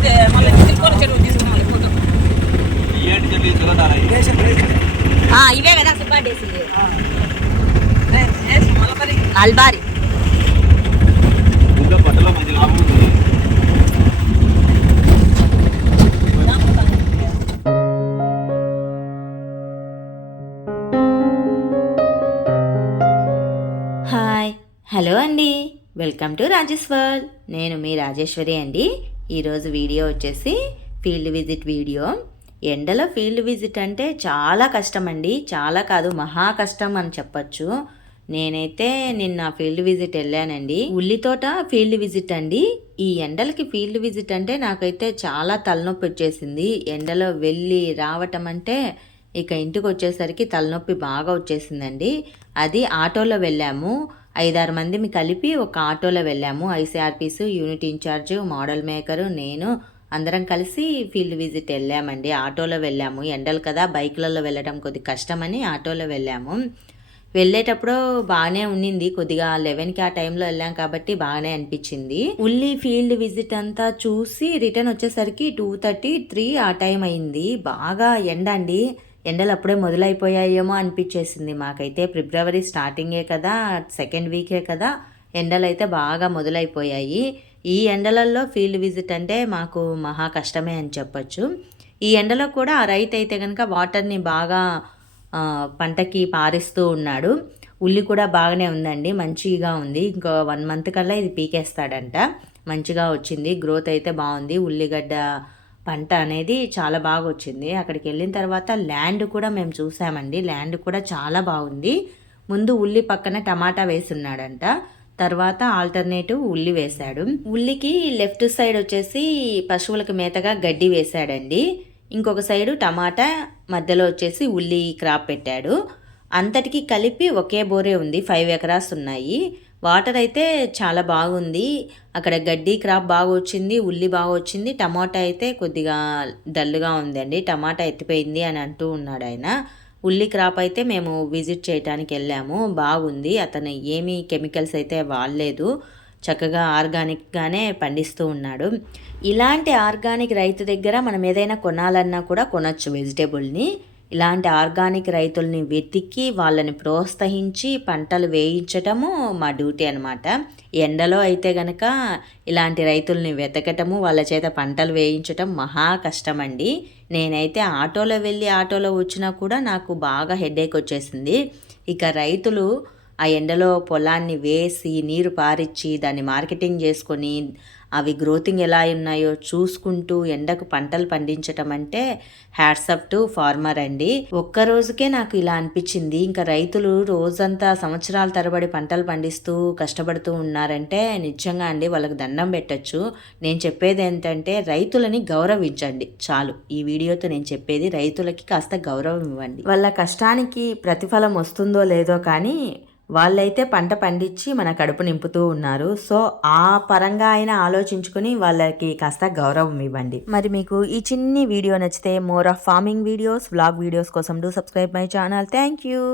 మంచిదే మళ్ళీ చెరువు తీసుకున్నాం ఫోటో. ఇవే? కదా సుబ్బాడేసి మళ్ళీ అల్బారి. హాయ్. హలో అండి. వెల్కమ్ టు రాజేష్ వరల్డ్ నేను మీ రాజేశ్వరి అండి. ఈరోజు వీడియో వచ్చేసి ఫీల్డ్ విజిట్ వీడియో. ఎండలో ఫీల్డ్ విజిట్ అంటే చాలా కష్టం అండి చాలా కాదు మహా కష్టం అని చెప్పచ్చు. నేనైతే నిన్న ఫీల్డ్ విజిట్ వెళ్ళానండి. ఉల్లితోట ఫీల్డ్ విజిట్ అండి. ఈ ఎండలకి ఫీల్డ్ విజిట్ అంటే నాకైతే చాలా తలనొప్పి వచ్చేసింది. ఎండలో వెళ్ళి రావటం అంటే ఇక ఇంటికి వచ్చేసరికి తలనొప్పి బాగా వచ్చేసిందండి. అది ఆటోలో వెళ్ళాము. ఐదారు మందిని కలిపి ఒక ఆటోలో వెళ్ళాము. ICRPs unit incharge model maker నేను అందరం కలిసి ఫీల్డ్ విజిట్ వెళ్ళామండి. ఆటోలో వెళ్ళాము. ఎండలు కదా బైక్లలో వెళ్ళడం కొద్ది కష్టమని ఆటోలో వెళ్ళాము. వెళ్ళేటప్పుడు బాగానే ఉన్నింది. కొద్దిగా లెవెన్కి ఆ టైంలో వెళ్ళాం కాబట్టి బాగానే అనిపించింది. ఉల్లి ఫీల్డ్ విజిట్ అంతా చూసి రిటర్న్ వచ్చేసరికి టూ థర్టీ త్రీ ఆ టైం అయింది. బాగా ఎండ అండి ఎండలు అప్పుడే మొదలైపోయాయేమో అనిపించేసింది మాకైతే ఫిబ్రవరి స్టార్టింగే కదా సెకండ్ వీకే కదా ఎండలు అయితే బాగా మొదలైపోయాయి. ఈ ఎండలలో ఫీల్డ్ విజిట్ అంటే మాకు మహా కష్టమే అని చెప్పొచ్చు. ఈ ఎండలో కూడా ఆ రైతు అయితే కనుక వాటర్ని బాగా పంటకి పారిస్తూ ఉన్నాడు. ఉల్లి కూడా బాగానే ఉందండి మంచిగా ఉంది. ఇంకో వన్ మంత్ కల్లా ఇది పీకేస్తాడంట. మంచిగా వచ్చింది గ్రోత్ అయితే బాగుంది. ఉల్లిగడ్డ పంట అనేది చాలా బాగా వచ్చింది అక్కడికి వెళ్ళిన తర్వాత ల్యాండ్ కూడా మేము చూసామండి. ల్యాండ్ కూడా చాలా బాగుంది. ముందు ఉల్లి పక్కన టమాటా వేసున్నాడంట. తర్వాత ఆల్టర్నేటివ్ ఉల్లి వేశాడు. ఉల్లికి లెఫ్ట్ సైడ్ వచ్చేసి పశువులకు మేతగా గడ్డి వేశాడండి. ఇంకొక సైడు టమాటా మధ్యలో వచ్చేసి ఉల్లి క్రాప్ పెట్టాడు. అంతటికి కలిపి ఒకే బోరే ఉంది. ఫైవ్ ఎకరాస్ ఉన్నాయి. వాటర్ అయితే చాలా బాగుంది. అక్కడ గడ్డి క్రాప్ బాగా వచ్చింది ఉల్లి బాగా వచ్చింది. టమాటా అయితే కొద్దిగా డల్గా ఉందండి. టమాటా ఎత్తిపోయింది అని అంటూ ఉన్నాడు ఆయన. ఉల్లి క్రాప్ అయితే మేము విజిట్ చేయడానికి వెళ్ళాము. బాగుంది. అతను ఏమీ కెమికల్స్ అయితే వాడలేదు. చక్కగా ఆర్గానిక్గానే పండిస్తూ ఉన్నాడు. ఇలాంటి ఆర్గానిక్ రైతు దగ్గర మనం ఏదైనా కొనాలన్నా కూడా కొనొచ్చు వెజిటేబుల్ని. ఇలాంటి ఆర్గానిక్ రైతుల్ని వెతికి వాళ్ళని ప్రోత్సహించి పంటలు వేయించటము మా డ్యూటీ అనమాట ఎండలో అయితే గనక ఇలాంటి రైతుల్ని వెతకటము వాళ్ళ చేత పంటలు వేయించటం మహా కష్టమండి. నేనైతే ఆటోలో వెళ్ళి ఆటోలో వచ్చినా కూడా నాకు బాగా హెడేక్ వచ్చేసింది. ఇక రైతులు ఆ ఎండలో పొలాన్ని వేసి నీరు పారిచ్చి దాన్ని మార్కెటింగ్ చేసుకొని అవి గ్రోతింగ్ ఎలా ఉన్నాయో చూసుకుంటూ ఎండకు పంటలు పండించటం అంటే హ్యాట్సప్ టు ఫార్మర్ అండి. ఒక్క రోజుకే నాకు ఇలా అనిపించింది. ఇంకా రైతులు రోజంతా సంవత్సరాల తరబడి పంటలు పండిస్తూ కష్టపడుతూ ఉన్నారంటే నిజంగా అండి వాళ్ళకి దండం పెట్టచ్చు. నేను చెప్పేది ఏంటంటే రైతులని గౌరవించండి. చాలు. ఈ వీడియోతో నేను చెప్పేది రైతులకి కాస్త గౌరవం ఇవ్వండి. వాళ్ళ కష్టానికి ప్రతిఫలం వస్తుందో లేదో కానీ వాళ్ళైతే పంట పండించి మన కడుపు నింపుతూ ఉన్నారు. సో ఆ పరంగా అయినా ఆలోచించుకుని వాళ్ళకి కాస్త గౌరవం ఇవ్వండి. మరి మీకు ఈ చిన్ని వీడియో నచ్చితే more of farming videos vlog videos కోసం do subscribe my channel. Thank you.